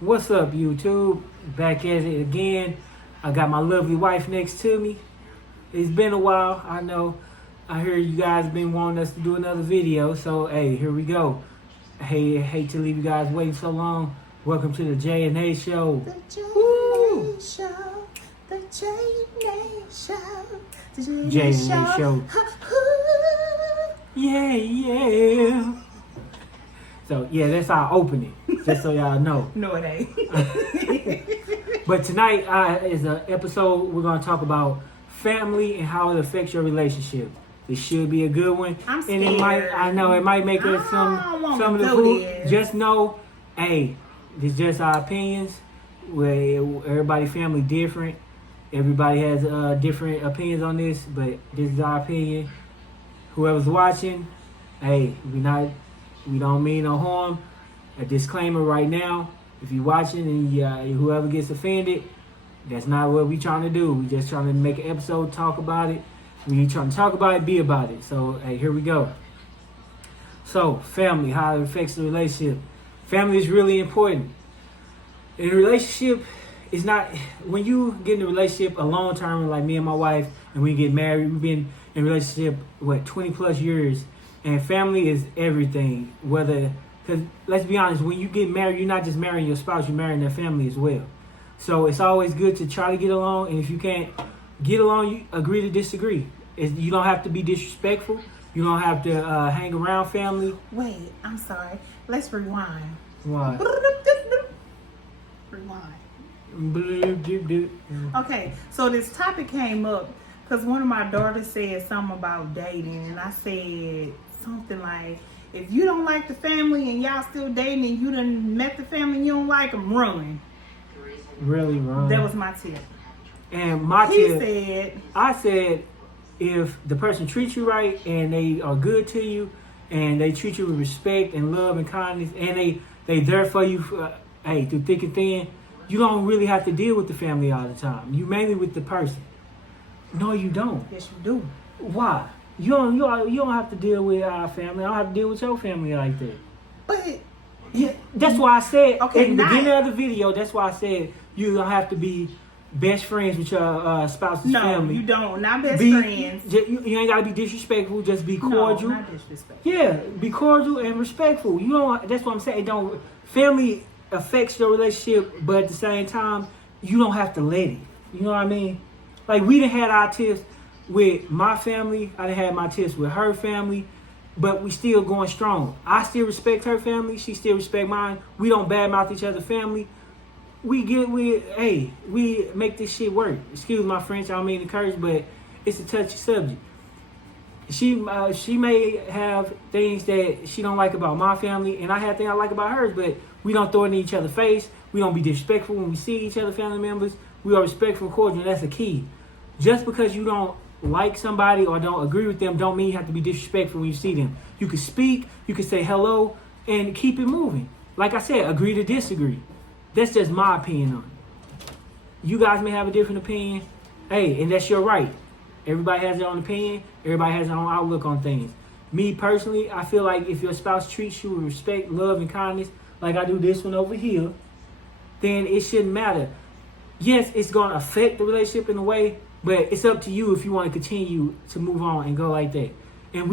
What's up, YouTube? Back at it again. I got my lovely wife next to me. It's been a while, I know. I hear you guys been wanting us to do another video, so hey, here we go. Hey, I hate to leave you guys waiting so long. Welcome to the J and A Show. The J and Woo! A Show. The J and A Show. The J and A Show. Yeah, yeah. So yeah, that's our opening. Just so y'all know. No, it ain't. But tonight is an episode we're going to talk about family and how it affects your relationship. It should be a good one. I'm scared. And it might make us some of the food. Just know, hey, it's just our opinions. Where everybody family different. Everybody has different opinions on this, but this is our opinion. Whoever's watching, hey, we don't mean no harm. A disclaimer right now: if you're watching and whoever gets offended, that's not what we trying to do. We just trying to make an episode, talk about it. We trying to talk about it, be about it. So hey, here we go. So family, how it affects the relationship. Family is really important. In a relationship, it's not when you get in a relationship a long term like me and my wife, and we get married. We've been in a relationship 20 plus years, and family is everything. Because let's be honest, when you get married, you're not just marrying your spouse, you're marrying their family as well. So it's always good to try to get along, and if you can't get along, you agree to disagree. You don't have to be disrespectful. You don't have to hang around family. Wait, I'm sorry. Let's rewind. What? Rewind. Okay, so this topic came up because one of my daughters said something about dating, and I said something like, if you don't like the family and y'all still dating and you done met the family and you don't like them, run. Really wrong. That was my tip. And my He tip, said, I said, if the person treats you right and they are good to you and they treat you with respect and love and kindness and they there for you through thick and thin, you don't really have to deal with the family all the time. You mainly with the person. No, you don't. yes, you do. Why? You don't have to deal with our family. I don't have to deal with your family like that. But Yeah, that's why I said Okay, in the beginning of the video. That's why I said you don't have to be best friends with your spouse's no, family. you don't. Not best friends. You ain't gotta be disrespectful. Just be cordial. No, not disrespectful. Yeah, be cordial and respectful. You don't. That's what I'm saying. Don't family affects your relationship, but at the same time, you don't have to let it. You know what I mean? Like we done had our tips with my family. I done had my tips with her family, but we still going strong. I still respect her family. She still respect mine. We don't badmouth each other family. We make this shit work. Excuse my French. I don't mean to curse, but it's a touchy subject. She may have things that she don't like about my family, and I have things I like about hers, but we don't throw it in each other's face. We don't be disrespectful when we see each other family members. We are respectful and cordial, and that's the key. Just because you don't like somebody or don't agree with them don't mean you have to be disrespectful when you see them. You can speak, you can say hello, and keep it moving. Like I said, agree to disagree. That's just my opinion on it. You guys may have a different opinion. Hey, and that's your right. Everybody has their own opinion. Everybody has their own outlook on things. Me personally, I feel like if your spouse treats you with respect, love, and kindness, like I do this one over here, then it shouldn't matter. Yes, it's going to affect the relationship in a way, but it's up to you if you want to continue to move on and go like that. And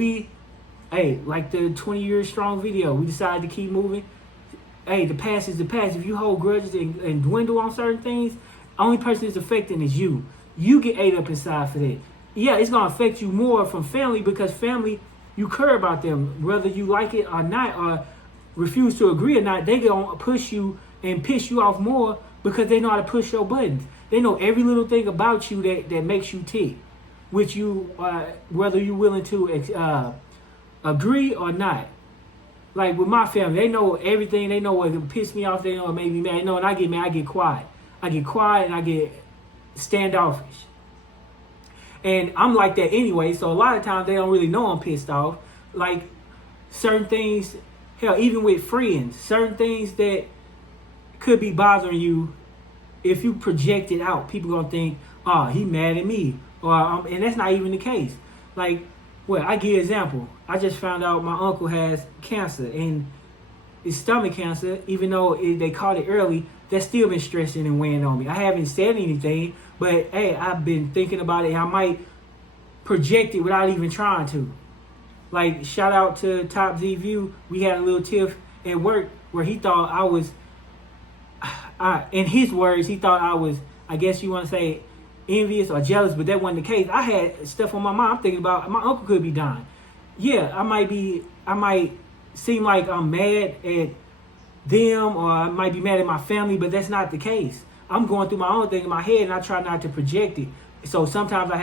like the 20 years strong video, we decided to keep moving. Hey, the past is the past. If you hold grudges and dwindle on certain things, only person it's affecting is you. You get ate up inside for that. Yeah, it's going to affect you more from family because family, you care about them. Whether you like it or not, or refuse to agree or not, they going to push you and piss you off more because they know how to push your buttons. They know every little thing about you that makes you tick, which you, whether you're willing to agree or not. Like with my family, they know everything. They know what can piss me off. They know what made me mad. They know when I get mad, I get quiet. I get quiet and I get standoffish. And I'm like that anyway, so a lot of times they don't really know I'm pissed off. Like certain things, hell, even with friends, certain things that could be bothering you, if you project it out, people gonna think, oh, he mad at me. And that's not even the case. Like, well, I give you an example. I just found out my uncle has cancer, and is stomach cancer, even though they caught it early. That's still been stressing and weighing on me. I haven't said anything, but hey, I've been thinking about it. And I might project it without even trying to. Like, shout out to Top Z View. We had a little tiff at work where he thought I was, in his words, he thought I was, I guess you want to say, envious or jealous, but that wasn't the case. I had stuff on my mind. I'm thinking about my uncle could be dying. Yeah, I might seem like I'm mad at them, or I might be mad at my family, but that's not the case. I'm going through my own thing in my head, and I try not to project it. So sometimes I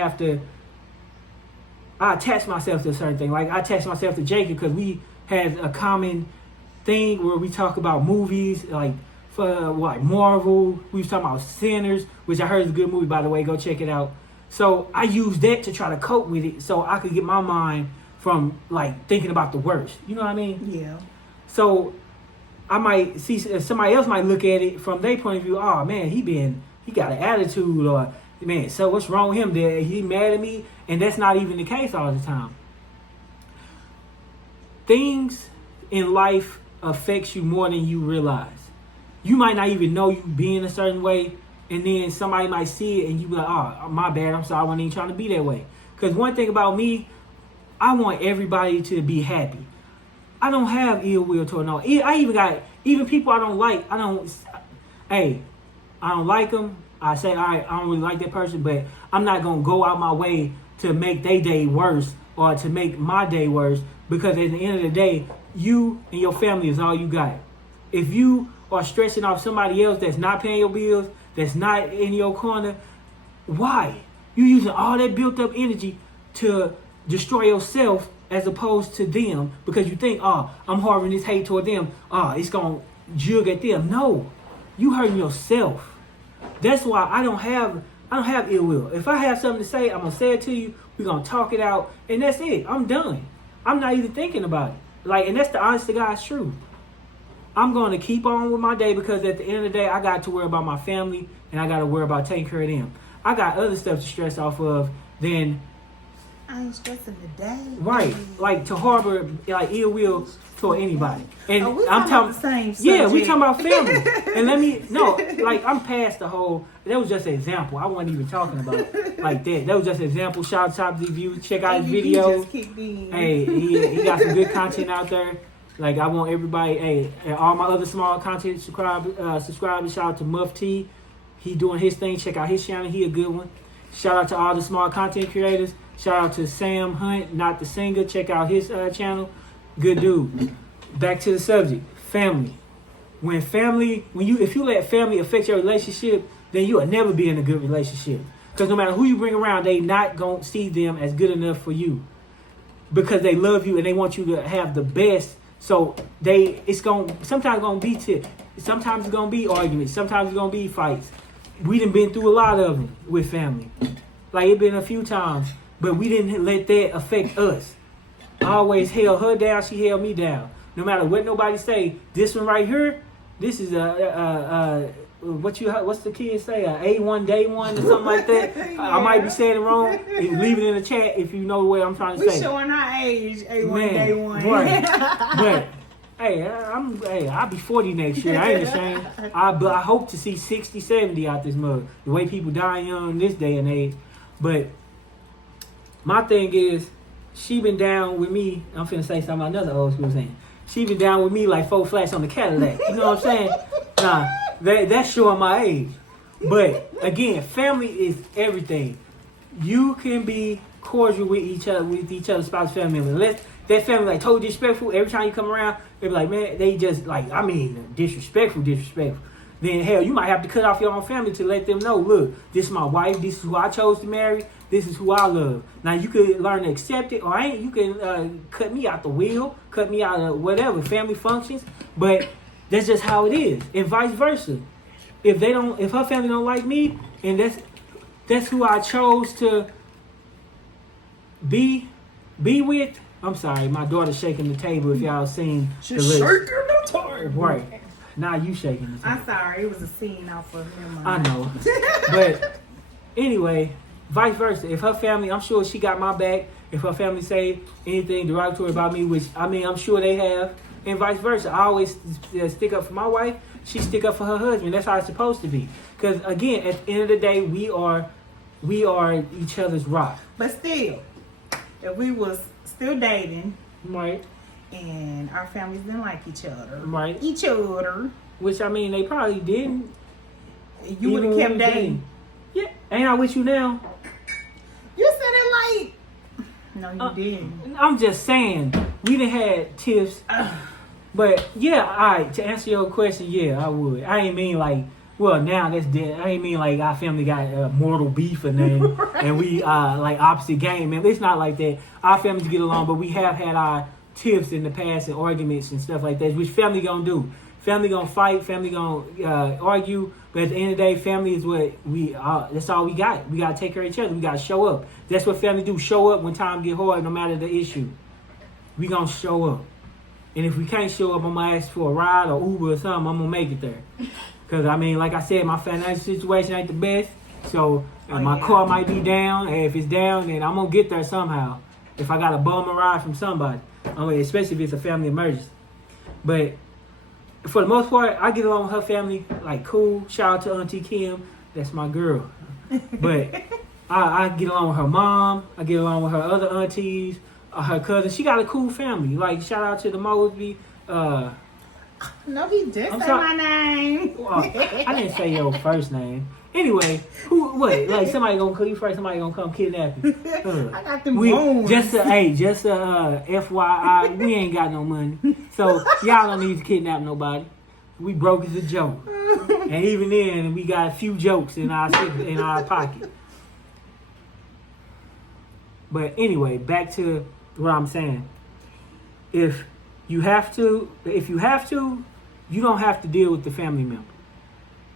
attach myself to a certain thing. Like, I attach myself to Jacob because we have a common thing where we talk about movies, like Marvel. We was talking about Sinners, which I heard is a good movie, by the way. Go check it out. So I use that to try to cope with it, so I could get my mind from like thinking about the worst. You know what I mean? Yeah. So I might see somebody else might look at it from their point of view. Oh man, he got an attitude, or man, so what's wrong with him? That he mad at me, and that's not even the case all the time. Things in life affects you more than you realize. You might not even know you being a certain way, and then somebody might see it, and you be like, "Oh, my bad. I'm sorry. I wasn't even trying to be that way." Because one thing about me, I want everybody to be happy. I don't have ill will toward no. I even people I don't like. I don't like them. I say, all right, I don't really like that person, but I'm not gonna go out my way to make their day worse or to make my day worse, because at the end of the day, you and your family is all you got. If you are stressing off somebody else that's not paying your bills, that's not in your corner, why? You using all that built up energy to destroy yourself as opposed to them, because you think, oh, I'm harboring this hate toward them. Oh, it's gonna jug at them. No, you hurting yourself. That's why I don't have ill will. If I have something to say, I'm gonna say it to you. We're gonna talk it out, and that's it. I'm done. I'm not even thinking about it. Like, and that's the honest to God's truth. I'm going to keep on with my day, because at the end of the day, I got to worry about my family, and I got to worry about taking care of them. I got other stuff to stress off of than, I ain't stressing today. right, like to harbor like ill will toward anybody. And we I'm talking about the same yeah, we subject. talking about family. And like I'm past the whole. That was just an example. I wasn't even talking about like that. That was just an example. Shout out to Top Z View. Check out his video. Hey, he got some good content out there. Like, I want everybody, hey, and all my other small content subscribers. Shout out to Muff T. He doing his thing. Check out his channel. He a good one. Shout out to all the small content creators. Shout out to Sam Hunt, not the singer. Check out his channel. Good dude. Back to the subject. Family. If you let family affect your relationship, then you will never be in a good relationship. Because no matter who you bring around, they not going to see them as good enough for you. Because they love you and they want you to have the best. So sometimes gonna be sometimes it's gonna be arguments, sometimes it's gonna be fights. We done been through a lot of them with family. Like, it been a few times, but we didn't let that affect us. I always held her down, she held me down. No matter what nobody say, this one right here, this is what's the kids say? A1 day one or something like that. Yeah. I might be saying it wrong. Leave it in the chat if you know what I'm trying to say. We showing our age. A1 day one. Right. But hey, I'll be 40 next year. I ain't ashamed. But I hope to see 60, 70 out this mug. The way people die young this day and age. But my thing is, she been down with me. I'm finna say something another old school saying. She been down with me like 4 flats on the Cadillac. You know what I'm saying? Nah, that's showing my age. But again, family is everything. You can be cordial with each other's spouse family members. Unless that family like totally disrespectful, every time you come around, they be like, man, they just like, disrespectful. Then hell, you might have to cut off your own family to let them know, look, this is my wife, this is who I chose to marry, this is who I love. Now you could learn to accept it, or you can cut me out the wheel, cut me out of whatever, family functions, but that's just how it is. And vice versa. If her family don't like me, and that's who I chose to be with. I'm sorry, my daughter's shaking the table. If y'all seen She's shaking the table. Right. Now you shaking the table. I'm sorry, it was a scene off of him. I know. But anyway, vice versa. If her family, I'm sure she got my back. If her family say anything derogatory about me, which I mean I'm sure they have, and vice versa. I always stick up for my wife. She stick up for her husband. That's how it's supposed to be. Because again, at the end of the day, we are each other's rock. But still, if we was still dating, Right. and our families didn't like each other, Right. which I mean, they probably didn't. you would have Even kept when we dating. Yeah. Ain't I with you now? You said it like, no, you didn't. I'm just saying, we done had tips. But yeah, all right, to answer your question, yeah, I would. I ain't mean like, well, now that's dead. I ain't mean like our family got mortal beef or nothing, Right. and we like opposite game, man. It's not like that. Our families get along, but we have had our tiffs in the past and arguments and stuff like that, which family gonna do. Family gonna fight, family gonna argue, but at the end of the day, family is what that's all we got. We gotta take care of each other. We gotta show up. That's what family do. Show up when time get hard, no matter the issue. We gonna show up. And if we can't show up, I'm gonna ask for a ride or Uber or something. I'm gonna make it there. Cause I mean, like I said, my financial situation ain't the best. So my car might be down. And if it's down, then I'm gonna get there somehow. If I got a bum a ride from somebody, especially if it's a family emergency. But for the most part, I get along with her family like cool. Shout out to Auntie Kim, that's my girl. But I get along with her mom. I get along with her other aunties. Her cousin, she got a cool family. Like shout out to the Mosby. No, he did I'm say sorry. my name. Well, I didn't say your first name. Anyway, what? Like somebody gonna kill you first? Somebody gonna come kidnap you? I got them bones. Just FYI, we ain't got no money, so y'all don't need to kidnap nobody. We broke as a joke, and even then, we got a few jokes in our pocket. But anyway, back to what I'm saying. If you have to, you don't have to deal with the family member.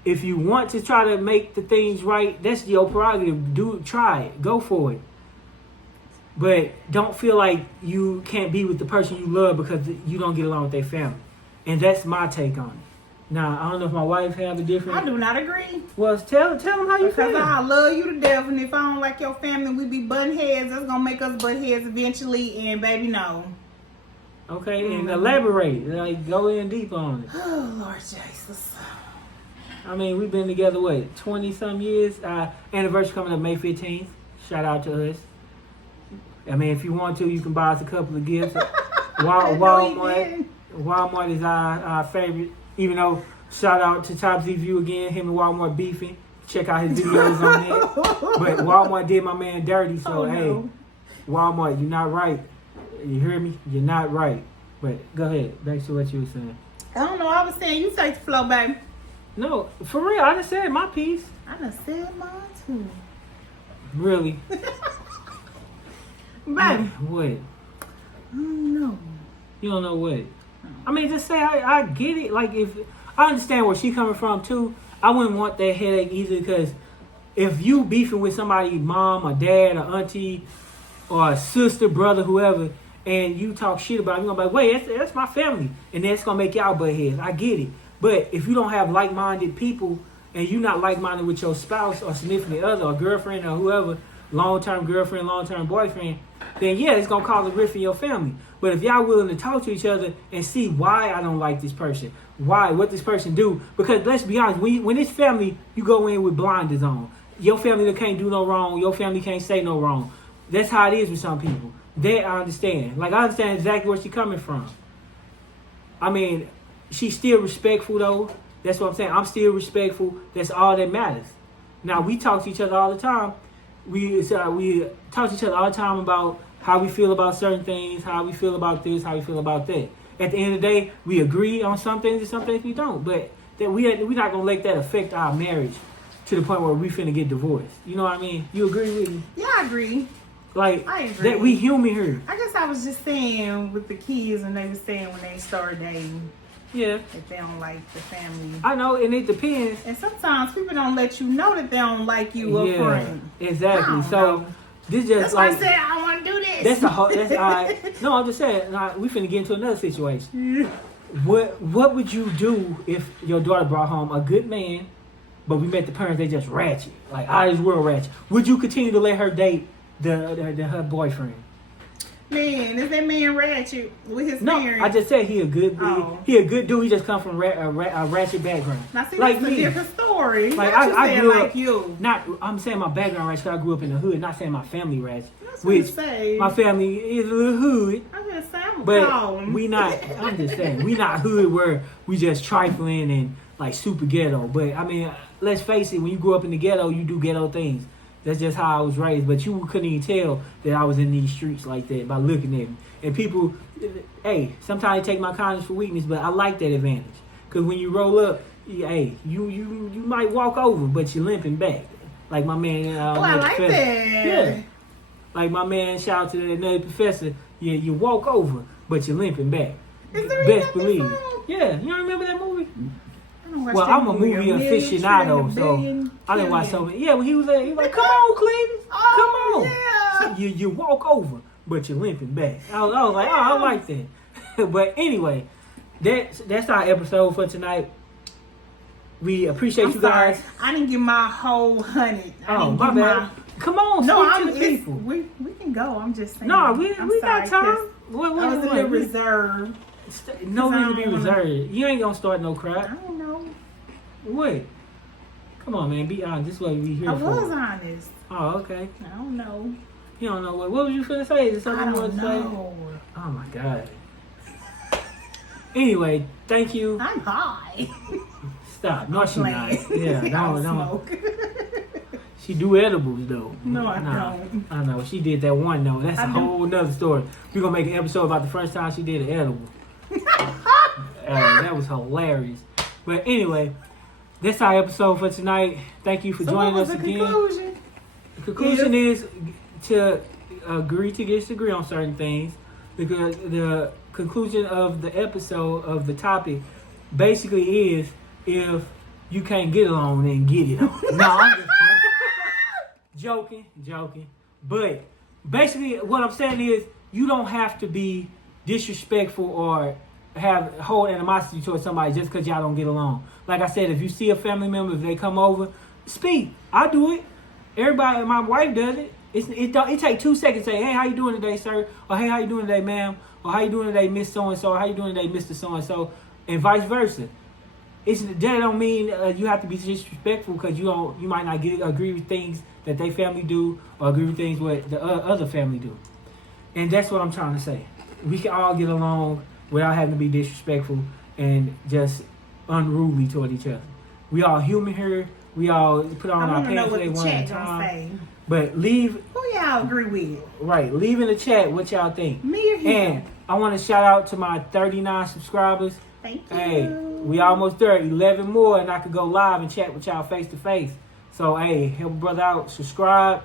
If you want to try to make the things right, that's your prerogative. Try it. Go for it. But don't feel like you can't be with the person you love because you don't get along with their family. And that's my take on it. Now, I don't know if my wife have a different... I do not agree. Well, tell them how you Because feel. I love you to death, and if I don't like your family, we be butting heads. That's gonna make us butt heads eventually, and baby, no. Okay, and elaborate. Like, go in deep on it. Oh, Lord Jesus. I mean, we've been together, 20-some years? Anniversary coming up May 15th. Shout out to us. I mean, if you want to, you can buy us a couple of gifts. Walmart is our favorite. Even though, shout out to Top Z View again, him and Walmart beefing. Check out his videos on there. But Walmart did my man dirty, so hey, Walmart, you're not right. You hear me? You're not right. But go ahead, back to what you were saying. I don't know. I was saying you take the flow, baby. No, for real, I just said my piece. I done said mine too. Really? Baby. What? I don't know. You don't know what? I mean, just say I get it. Like, if I understand where she coming from too, I wouldn't want that headache either. Because if you beefing with somebody, mom or dad or auntie or a sister, brother, whoever, and you talk shit about it, you're gonna be like, wait, that's my family, and that's gonna make y'all butt heads. I get it. But if you don't have like-minded people and you're not like-minded with your spouse or significant other or girlfriend or whoever, long-term girlfriend, long-term boyfriend, then yeah, it's gonna cause a rift in your family. But if y'all willing to talk to each other and see why I don't like this person, what this person do, because let's be honest, when it's family, you go in with blinders on. Your family can't do no wrong. Your family can't say no wrong. That's how it is with some people. That I understand. Like, I understand exactly where she's coming from. I mean, she's still respectful though. That's what I'm saying. I'm still respectful. That's all that matters. Now, we talk to each other all the time. We talk to each other all the time about how we feel about certain things, how we feel about this, how we feel about that. At the end of the day, we agree on some things and some things we don't. But that we're not going to let that affect our marriage to the point where we finna get divorced. You know what I mean? You agree with me? Yeah, I agree. Like, I agree. that we human here. I guess I was just saying with the kids, and they were saying when they start dating, Yeah. if they don't like the family. I know, and it depends. And sometimes people don't let you know that they don't like you up front. Exactly. I don't So know. this just That's like why I said I want to do this. that's all right. No, I'm just saying. We finna get into another situation. What would you do if your daughter brought home a good man, but we met the parents, they just ratchet, like out of this world ratchet? Would you continue to let her date her boyfriend? Man, is that man ratchet with his No, parents? I just said he a good Oh. he a good dude. He just come from a ratchet background. Now see, like that's a me. different story. Like Not you I saying grew like up. you. Not I'm saying my background ratchet. 'Cause I grew up in the hood. Not saying my family ratchet. That's what Which you say. my family is a little hood. I'm just saying, I'm But calling. we not. I'm just saying we not hood where we just trifling and like super ghetto. But I mean, let's face it. When you grow up in the ghetto, you do ghetto things. That's just how I was raised. But you couldn't even tell that I was in these streets like that by looking at me. And people, hey, sometimes they take my kindness for weakness, but I like that advantage. Because when you roll up, hey, you might walk over, but you're limping back. Like my man. Oh, I like professor. that. Yeah. Like my man, shout out to that another professor. Yeah, you walk over, but you're limping back. Is there Best nothing believe. wrong? Yeah, you don't remember that movie? I don't watch Well, that I'm a movie million, aficionado, trillion, so billion, I didn't watch so trillion. many. Yeah, when he was like, "Come on, Cletus, Oh, come on." yeah. So you walk over, but you're limping back. I was like, oh, I like that. But anyway, that's our episode for tonight. We appreciate I'm you sorry. guys. I didn't give my whole 100. I Oh, didn't my give bad. Come on, No, speak I'm. to the It's, people. we can go. I'm just saying. No, we I'm got sorry, time. 'cause What, I was a little reserved. no I reason to be don't wanna- reserved. You ain't gonna start no I crap. don't know. What? Come on, man. Be honest. This is what we here I for. was honest. Oh, okay. I don't know. You don't know what was you finna say? Is there I something you don't want to say? know. Oh my god. Anyway, thank you. I'm high. Stop. No, she not. Playing. Yeah, I no, don't no. smoke. She do edibles though. No, I Nah, don't. I know. She did that one though. That's I a do. whole nother story. We're gonna make an episode about the first time she did an edible. That was hilarious. But anyway, that's our episode for tonight. Thank you for So joining what was us the again. conclusion? The conclusion is to agree to disagree on certain things. The conclusion of the episode of the topic basically is if you can't get along, then get it on. No, I'm just joking. But basically, what I'm saying is you don't have to be disrespectful or hold animosity towards somebody just because y'all don't get along. Like I said, if you see a family member, if they come over, speak. I do it. Everybody, my wife does it. It takes 2 seconds to say, hey, how you doing today, sir? Or hey, how you doing today, ma'am? Or how you doing today, Miss So-and-so? Or how you doing today, Mr. So-and-so? And vice versa. That don't mean you have to be disrespectful because you might not agree with things that they family do or agree with things what the other family do. And that's what I'm trying to say. We can all get along without having to be disrespectful and just unruly toward each other. We all human here. We all put on I our want to know pants what today the one at chat a gonna time. say. But leave Who y'all agree with? leave in the chat what y'all think. Me or him? And I want to shout out to my 39 subscribers. Thank you. Hey, we almost there. 11 more, and I could go live and chat with y'all face to face. So, hey, help a brother out. Subscribe.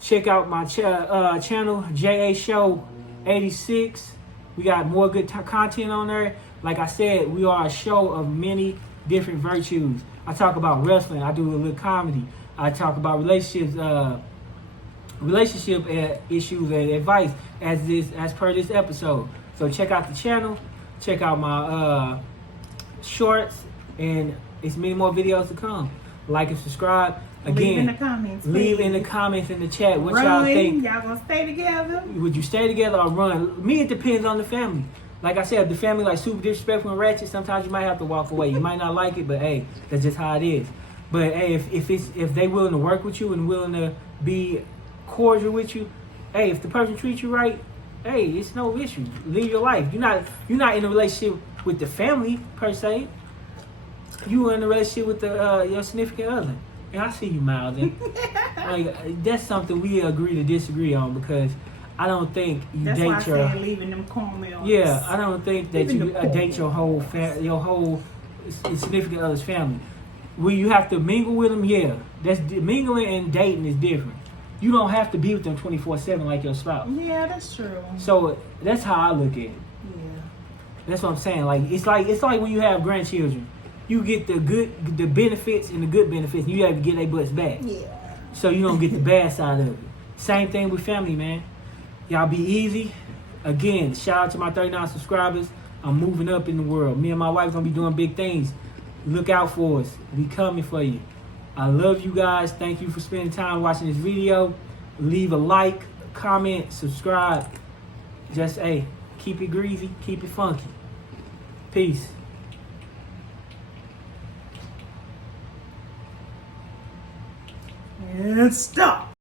Check out my channel, JA Show 86. We got more good content on there. Like I said, we are a show of many different virtues. I talk about wrestling. I do a little comedy. I talk about relationships, relationship issues and advice as per this episode. So check out the channel. Check out my shorts, and it's many more videos to come. Like and subscribe. Again, Leave in the comments. leave in the please. comments in the chat what Run. y'all think. Y'all gonna stay together? Would you stay together or run? Me, it depends on the family. Like I said, if the family like super disrespectful and ratchet, sometimes you might have to walk away. You might not like it, but hey, that's just how it is. But hey, if they willing to work with you and willing to be cordial with you, hey, if the person treats you right, hey, it's no issue. Live your life. You're not in a relationship with the family per se. You are in a relationship with the your significant other. And I see you mouthing. Like that's something we agree to disagree on because I don't think you That's date why I your said leaving them comments. yeah. I don't think that Even you the date your whole significant other's family. Will you have to mingle with them? Yeah, mingling and dating is different. You don't have to be with them 24/7 like your spouse. Yeah, that's true. So that's how I look at it. Yeah. That's what I'm saying. Like it's like when you have grandchildren, you get the benefits and the good benefits, and you have to get their butts back. Yeah. So you don't get the bad side of it. Same thing with family, man. Y'all be easy. Again, shout out to my 39 subscribers. I'm moving up in the world. Me and my wife gonna be doing big things. Look out for us. We coming for you. I love you guys. Thank you for spending time watching this video. Leave a like, comment, subscribe. just hey, keep it greasy, keep it funky. Peace. And stop.